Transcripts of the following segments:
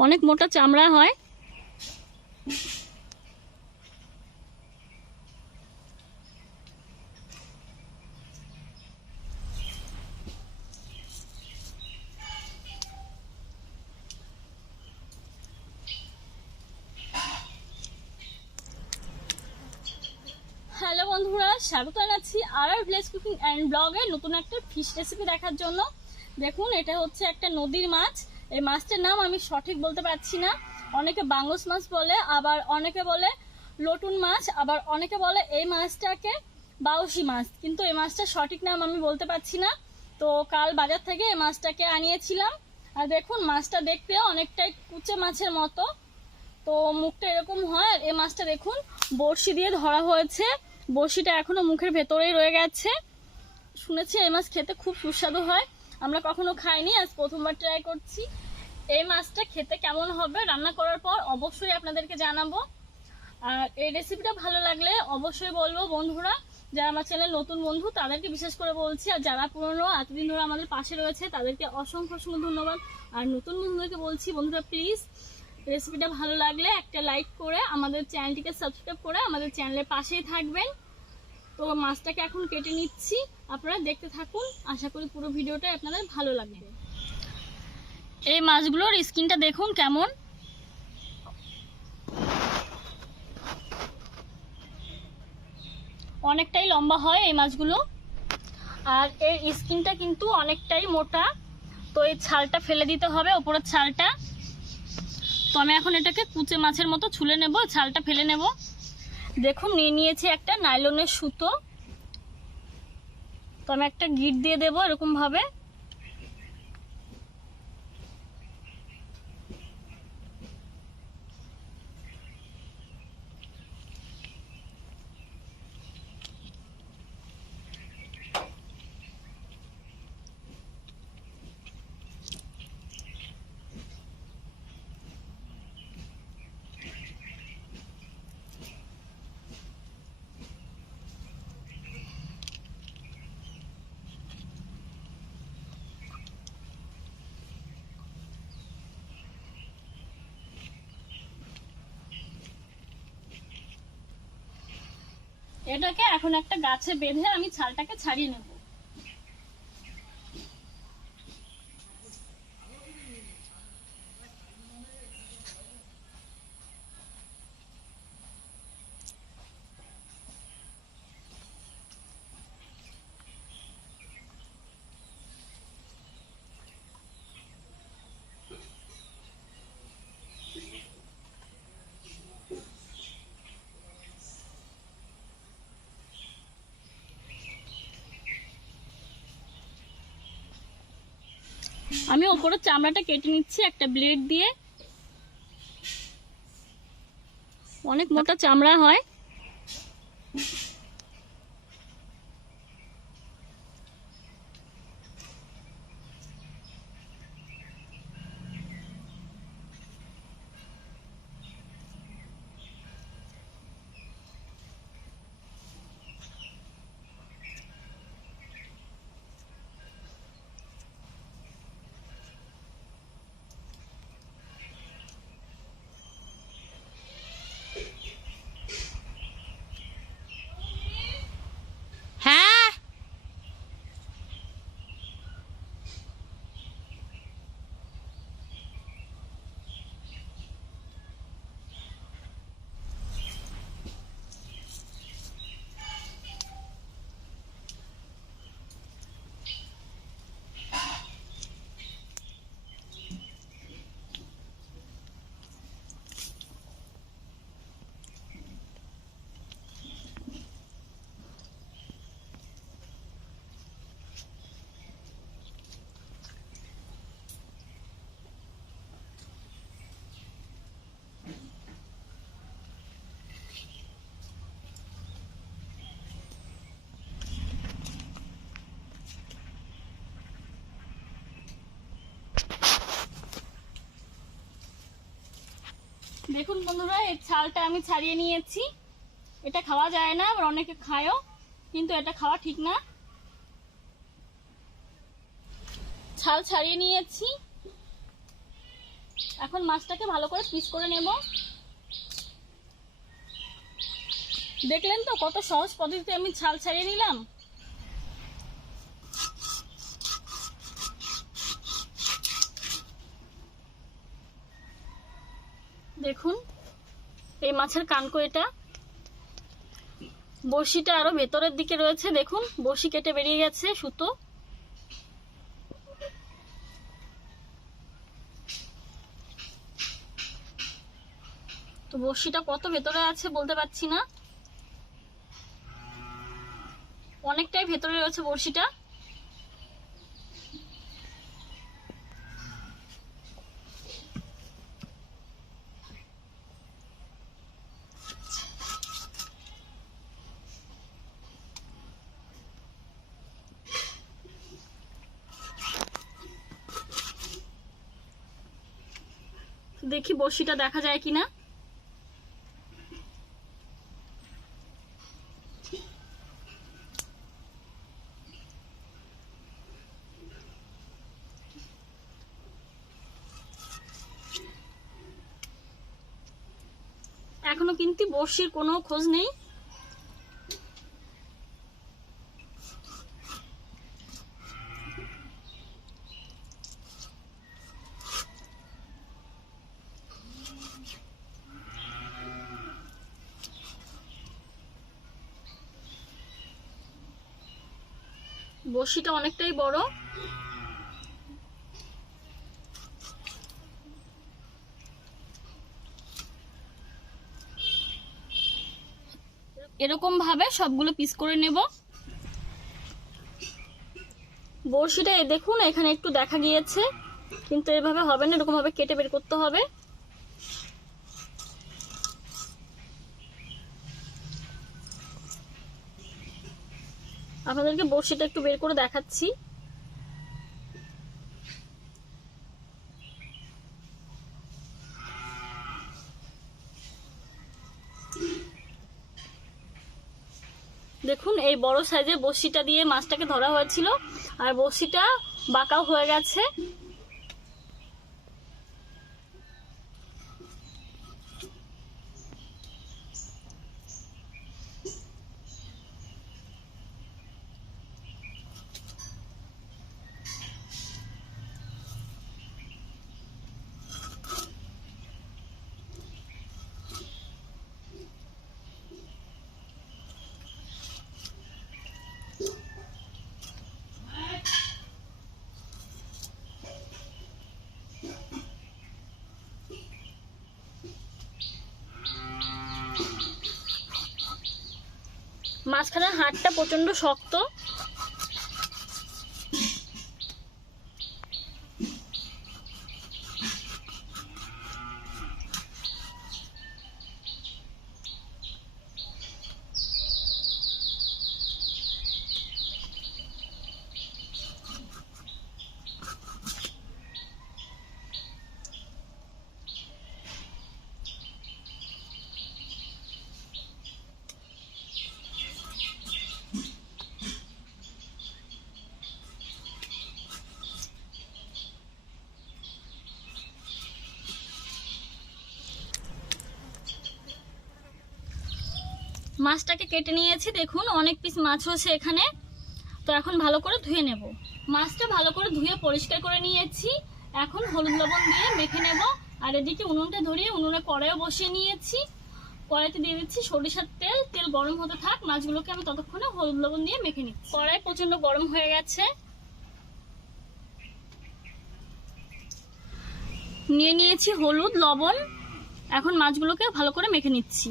অনেক মোটা চামড়া হয়। হ্যালো বন্ধুরা, স্বাগত জানাচ্ছি আর ভিলেজ কুকিং অ্যান্ড ব্লগের নতুন একটা ফিশ রেসিপি দেখার জন্য। দেখুন, এটা হচ্ছে একটা নদীর মাছ। এই মাছটার নাম আমি সঠিক বলতে পারছি না। অনেকে বাংস মাছ বলে, আবার অনেকে বলে লটুন মাছ, আবার অনেকে বলে এই মাছটাকে বাউসি মাছ, কিন্তু এই মাছটার সঠিক নাম আমি বলতে পারছি না। তো কাল বাজার থেকে এই মাছটাকে আনিয়েছিলাম। আর দেখুন, মাছটা দেখতে অনেকটাই কুচে মাছের মতো, তো মুখটা এরকম হয়। এই মাছটা দেখুন বড়শি দিয়ে ধরা হয়েছে, বড়শিটা এখনো মুখের ভেতরেই রয়ে গেছে। শুনেছি এই মাছ খেতে খুব সুস্বাদু হয়, আমরা কখনো খাইনি, আজ প্রথমবার ট্রাই করছি। এই মাছটা খেতে কেমন হবে রান্না করার পর অবশ্যই আপনাদেরকে জানাবো। আর এই রেসিপিটা ভালো লাগলে অবশ্যই বলবো বন্ধুরা, যারা আমার চ্যানেল নতুন বন্ধু তাদেরকে বিশেষ করে বলছি, আর যারা পুরনো এতদিন ধরে আমাদের পাশে রয়েছে তাদেরকে অসংখ্য অসংখ্য ধন্যবাদ। আর নতুন বন্ধুদেরকে বলছি, বন্ধুরা প্লিজ রেসিপিটা ভালো লাগলে একটা লাইক করে আমাদের চ্যানেলটিকে সাবস্ক্রাইব করে আমাদের চ্যানেলের পাশেই থাকবেন। তো মাছটাকে এখন কেটে নিচ্ছি, আপনারা দেখতে থাকুন, আশা করি পুরো ভিডিওটা আপনাদের ভালো লাগবে। এই মাছগুলোর স্কিনটা দেখুন কেমন, অনেকটাই লম্বা হয় এই মাছগুলো, আর এর স্কিনটা কিন্তু অনেকটাই মোটা। তো এই ছালটা ফেলে দিতে হবে, ওপরের ছালটা। তো আমি এখন এটাকে কুচে মাছের মতো ছুলে নেব, ছালটা ফেলে নেব। দেখুন, নিয়ে নিয়েছি একটা নাইলনের সুতো, তো আমি একটা গিট দিয়ে দেবো এরকম ভাবে। এটাকে এখন একটা গাছে বেঁধে আমি ছালটাকে ছাড়িয়ে নেব। আমি ওপরের চামড়াটা কেটে নিচ্ছি একটা ব্লেড দিয়ে, অনেক মোটা চামড়া হয়। হ্যাঁ, দেখুন বন্ধুরা, এই ছালটা আমি ছাড়িয়ে নিয়েছি। এটা খাওয়া যায় না, আবার অনেকে খায়ও, কিন্তু এটা খাওয়া ঠিক না। ছাল ছাড়িয়ে নিয়েছি, এখন মাছটাকে ভালো করে পিস করে নেব। দেখলেন তো কত সহজ পদ্ধতিতে আমি ছাল ছাড়িয়ে নিলাম। দেখুন এই মাছের কানকো, এটা বড়শিটা আরো ভেতরের দিকে রয়েছে। দেখুন বড়শি কেটে বেরিয়ে গেছে সুতো। তো বড়শিটা কত ভেতরে আছে বলতে পারছি না, অনেকটাই ভেতরে রয়েছে বড়শিটা। দেখি বড়শিটা দেখা যায় কিনা। এখনো কিন্তু বড়শির কোনো খোঁজ নেই। বড়শিটা অনেকটাই বড়। এরকম ভাবে সবগুলো পিস করে নেব। বড়শিটা দেখুন এখানে একটু দেখা গিয়েছে, কিন্তু এভাবে হবে না, এরকম ভাবে কেটে বের করতে হবে। আপনাদেরকে বড়শিটা একটু বের করে দেখাচ্ছি। দেখুন এই বড় সাইজের বড়শিটা দিয়ে মাছটাকে ধরা হয়েছিল, আর বড়শিটা বাঁকাও হয়ে গেছে। মাঝখানের হাড়টা প্রচন্ড শক্ত। মাছটাকে কেটে নিয়েছি, দেখুন অনেক পিস মাছ হয়েছে এখানে। তো এখন ভালো করে ধুয়ে নেব। মাছটা ভালো করে ধুয়ে পরিষ্কার করে নিয়েছি। এখন হলুদ লবণ দিয়ে মেখে নেব। আর এদিকে উনুনটা ধরিয়ে উনুনে কড়াইও বসিয়ে নিয়েছি। কড়াইতে দিয়ে দিচ্ছি সরিষার তেল। তেল গরম হতে থাক, মাছগুলোকে আমি ততক্ষণে হলুদ লবণ দিয়ে মেখে নিচ্ছি। কড়াই প্রচন্ড গরম হয়ে গেছে। নিয়ে নিয়েছি হলুদ লবণ। এখন মাছগুলোকে ভালো করে মেখে নিচ্ছি।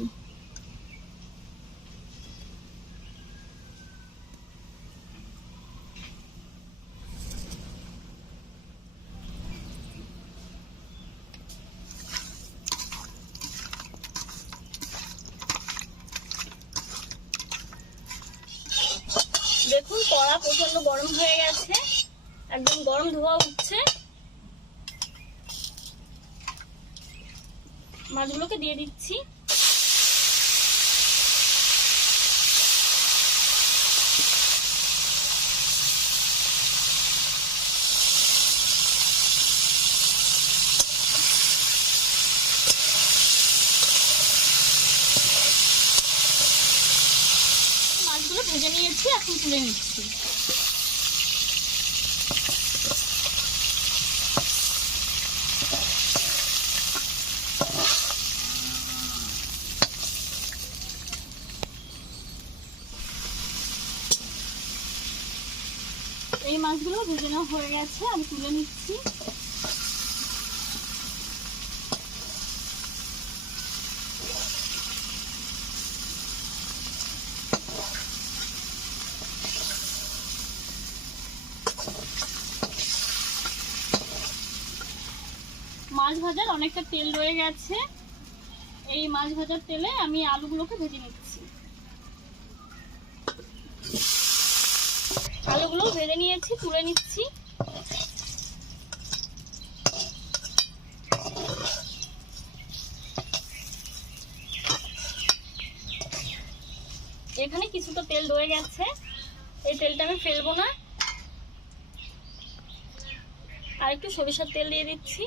দেখুন কড়া প্রচন্ড গরম হয়ে গেছে, একদম গরম ধোয়া উঠছে। মাছগুলোকে দিয়ে দিচ্ছি। ভেজে নিয়েছি, এখন তুলে নিচ্ছি। এই মাছগুলো ভেজে নেওয়া হয়ে গেছে, আমি তুলে নিচ্ছি। মাছ ভাজার অনেকটা তেল রয়ে গেছে, এই মাছ ভাজার তেলে আমি আলুগুলোকে ভেজে নিচ্ছি। আলুগুলো ভেজে নিয়েছি, তুলে নিচ্ছি। এখানে কিছুটা তেল রয়ে গেছে, এই তেলটা আমি ফেলবো না। আর একটু সরিষার তেল দিয়ে দিচ্ছি।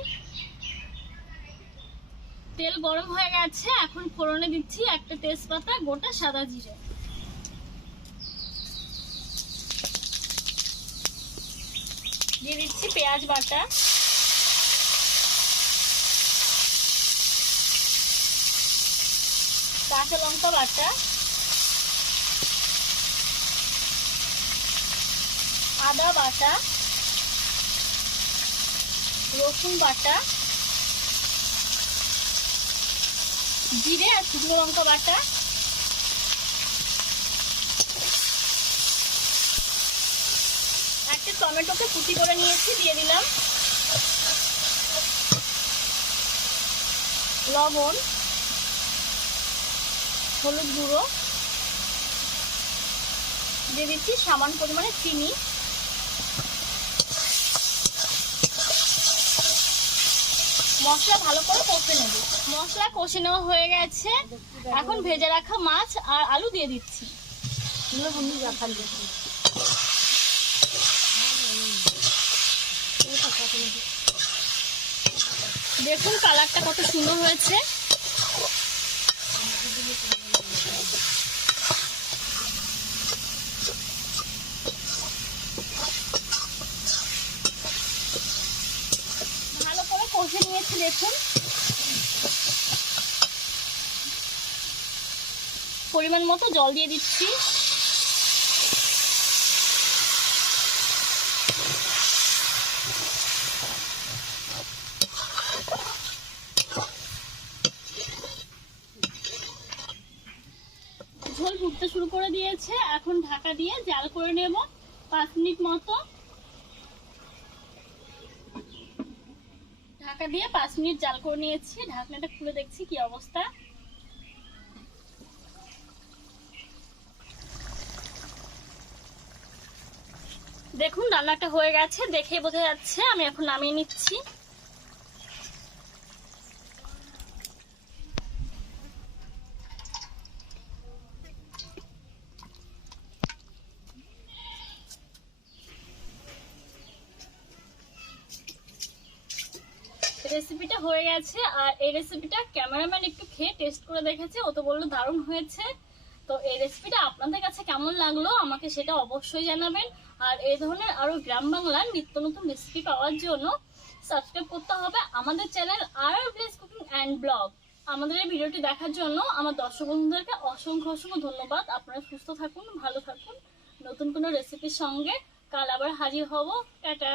তেল গরম হয়ে গেছে, এখন ফোড়নে দিচ্ছি একটা তেজপাতা, গোটা সাদা জিরে। দিয়ে দিচ্ছি পেঁয়াজ বাটা, কাঁচা লঙ্কা বাটা, আদা বাটা, রসুন বাটা, জিরে আর শুকনো লঙ্কা বাটা, একটা টমেটোকে কুচি করে নিয়েছি, দিয়ে দিলাম। লবণ, হলুদ গুঁড়ো, দিয়ে দিচ্ছি সামান্য পরিমাণে চিনি। মশলা ভালো করে কষে নেব। মশলা কষে নেওয়া হয়ে গেছে, এখন ভেজে রাখা মাছ আর আলু দিয়ে দিচ্ছি। দেখুন কালারটা কত সুন্দর হয়েছে। ভালো করে কষে নিয়েছি, দেখুন। পরিমাণ মতো জল দিয়ে দিচ্ছি। ঝোল ফুটতে শুরু করে দিয়েছে, এখন ঢাকা দিয়ে জাল করে নেব 5 মিনিট মতো। ঢাকা দিয়ে 5 মিনিট জাল করে নিয়েছি, ঢাকনাটা খুলে দেখছি কি অবস্থা। দেখুন রান্নাটা হয়ে গেছে, দেখে বোঝা যাচ্ছে। আমি এখন নামিয়ে নিচ্ছি। রেসিপিটা হয়ে গেছে, আর এই রেসিপিটা ক্যামেরাম্যান একটু খেয়ে টেস্ট করে দেখেছে, ও তো বললো দারুণ হয়েছে। তো এই রেসিপিটা আপনাদের কাছে কেমন লাগলো আমাকে সেটা অবশ্যই জানাবেন। আর এই ধরনের আরো গ্রাম বাংলার নিত্য নতুন রেসিপি পাওয়ার জন্য সাবস্ক্রাইব করতে হবে আমাদের চ্যানেল আর ভিলেজ কুকিং অ্যান্ড ব্লগ। আমাদের এই ভিডিওটি দেখার জন্য আমার দর্শক বন্ধুদেরকে অসংখ্য অসংখ্য ধন্যবাদ। আপনারা সুস্থ থাকুন, ভালো থাকুন। নতুন কোনো রেসিপির সঙ্গে কাল আবার হাজির হব। টাটা।